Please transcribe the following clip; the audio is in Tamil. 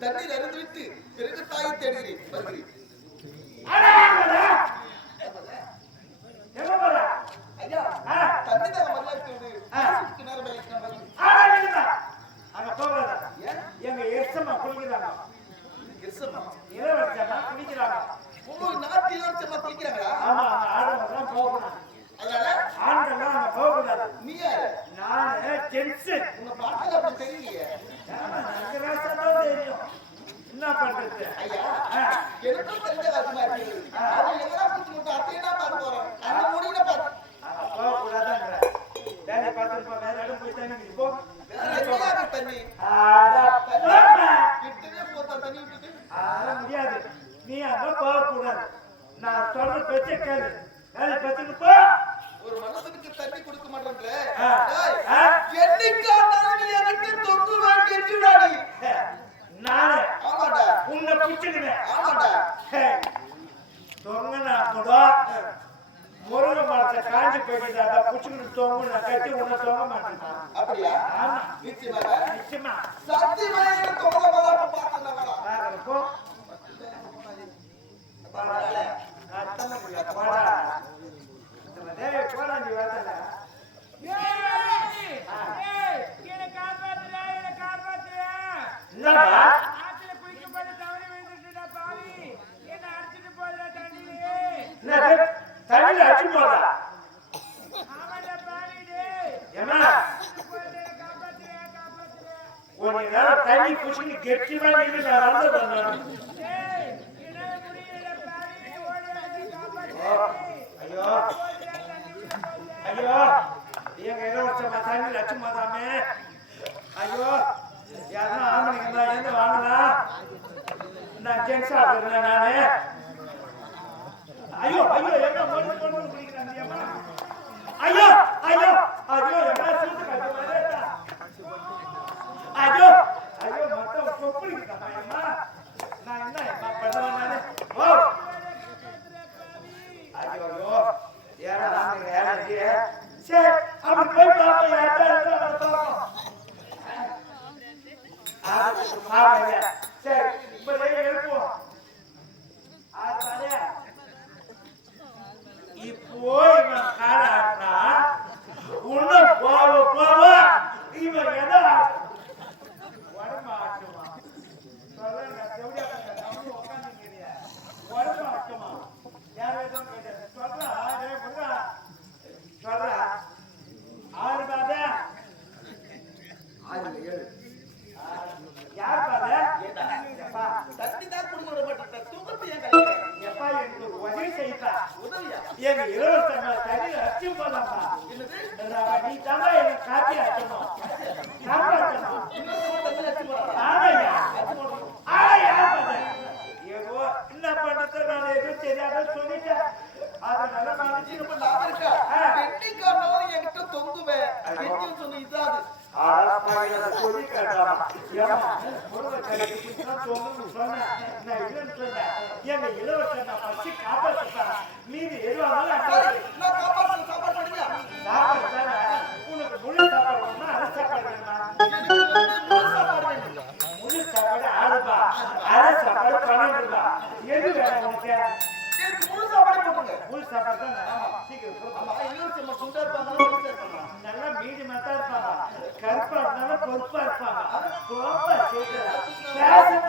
தண்ணீர் அருந்து விட்டு பிறகு தாயை தேடுகிறேன் வருகிறேன். ஐயா தண்ணி தான் வரல இருக்குது. நேரம் அங்க போகாத. எங்க எஸ்எம்மா குளிக்கிறாங்க. எஸ்எம்மா இளவரசமா குளிக்கிறாங்க. உங்க நாட்டு இளவரசமா குளிக்கிறாங்களா? ஆமா, ஆடவங்க தான் போகணும். அதனால ஆண்கள் அங்க போகக்கூடாது. நீ யாரு? நானு ஜென்ஸ். உங்க பாட்டுல அப்படி தெரியலையே. தெரியும். என்ன பண்றது ஐயா? எனக்கும் தெரிஞ்ச காரணமா இருக்கு. அது எங்கடா பிடிச்சி மட்டும் அத்தையா பார்க்க போறோம். அந்த முடியில பார்த்து போகக்கூடாதுன்ற. டேடி பார்த்துட்டு வேற இடம் போய் தண்ணி போ. வேற தண்ணி கிட்டவே போத்தா தண்ணி விட்டுட்டு அதெல்லாம் முடியாது. நீ அங்க போகக்கூடாது. நான் சொல்ற பேச்சை கேளு. வேலை பார்த்துட்டு போ. ஒரு மனுஷனுக்கு தண்ணி கொடுக்க மாட்டேன்ற என்னைக்கானாலும் நீ எனக்கு தொங்கு வாங்கிடுச்சுடாடி. நானே ஆமாடா உன்னை பிடிச்சிடுவேன். ஆமாடா தொங்கனா கூட முருங்கை மரத்தை காஞ்சி போயிட்டு அதை பிடிச்சிக்கிட்டு தொங்கு நான் கட்டி உன்னை தொங்க மாட்டேன். அப்படியா? ஆமா நிச்சயமா நிச்சயமா சத்தியமா தொங்க வராம பாக்கலாம். போ அத்தனை போடா. டேய் போடா நீ வரல. என்னடா ஆத்துல குளிக்க போது தவறி விழுந்துட்டா பாவி. என்ன அடிச்சிட்டு போறா தண்ணியிலே. என்ன தண்ணில அடிச்சு போடா. ஆமாடா பாவி டேய். ஏமா காப்பாத்துறியா காப்பாத்துறியா. ஒரு நேரம் தண்ணி குடிச்சு கெட்டிமா நின்னு நான் வந்து வந்தேன். டேய் என்னால முடியல பாவி ஓடி காப்பாத்து. ஐயோ ஐயோ எங்க இளவரசமா தண்ணில அடிச்சு போடாமே. ஐயோ யாரா ஆம்பளைங்களா எந்த வாங்கலா? நான் ஜென்ஸா இருக்கேன் நானு. ஐயோ ஐயோ என்ன மொழி குடிக்கிறாங்க அம்மா. ஐயோ ஐயோ ஐயோ என்ன சூத்து கட்ட வரேடா. ஐயோ ஐயோ மொத்தம் கொப்புளிக்குதா அம்மா. நான் என்ன பண்ணுவேன் நானு? ஓ ஐயோ ஐயோ யாரா ஆம்பளைங்க யாரா இல்லையே. சரி அப்படி போய் பாப்போம் யாரா இருக்கா பாப்போம். சரி இப்ப எழுப்புவோம். இப்போ இவன் காடாட்டா உன்ன போவ போவ இவன் எதா உடம்பாட்டுமா சொல்ல உட்காந்துக்கிறிய உடம்பாட்டுமா யார் எதுவும் கேட்டாரு சொல்றா சொல்றா 6 பாதா 6 7 யார் பாதா தண்ணி தான் குடுக்க மாட்டேன். தூக்கத்தை ஏன் கழிக்கிறேன்? எப்பா எனக்கு உதவி செய்தா உதவியா? எங்க இளவரசமா தண்ணி அச்சு போதாப்பா. நீ தானே எனக்கு காட்டி அச்சணும் காப்பாற்றணும். ஆமையா யார் பாதா? ஏதோ என்ன பண்றது நான் எதுவும் தெரியாத சொல்லிட்டேன். அதனால நான் இப்ப நான் இருக்கா என்னைக்கானாலும் என்கிட்ட தொங்குவேன். என்னன்னு சொன்ன இதாது சொல்லி கேட்டாமா எங்க இளவரசன் நான் பசி காப்பாற்றுப்பேன். மீதி எதுவாக நான் காப்பாற்ற சாப்பாடு பண்ணுங்க. சாப்பாடு உனக்கு முழு சாப்பாடு வேணுமா அரை சாப்பாடு வேணுமா? முழு சாப்பாடு வேணும். முழு சாப்பாடு 6 ரூபாய், அரை சாப்பாடு 12 ரூபாய். எது வேணும் உனக்கு? எனக்கு முழு சாப்பாடு போட்டுங்க. முழு சாப்பாடு தான் சீக்கிரம் ஆமா இன்னொரு சுண்டா இருப்பாங்க நல்லா மீடியமா தான் இருப்பாங்க. கருப்பா இருந்தாலும் பொறுப்பா இருப்பாங்க. ரொம்ப சீக்கிரம்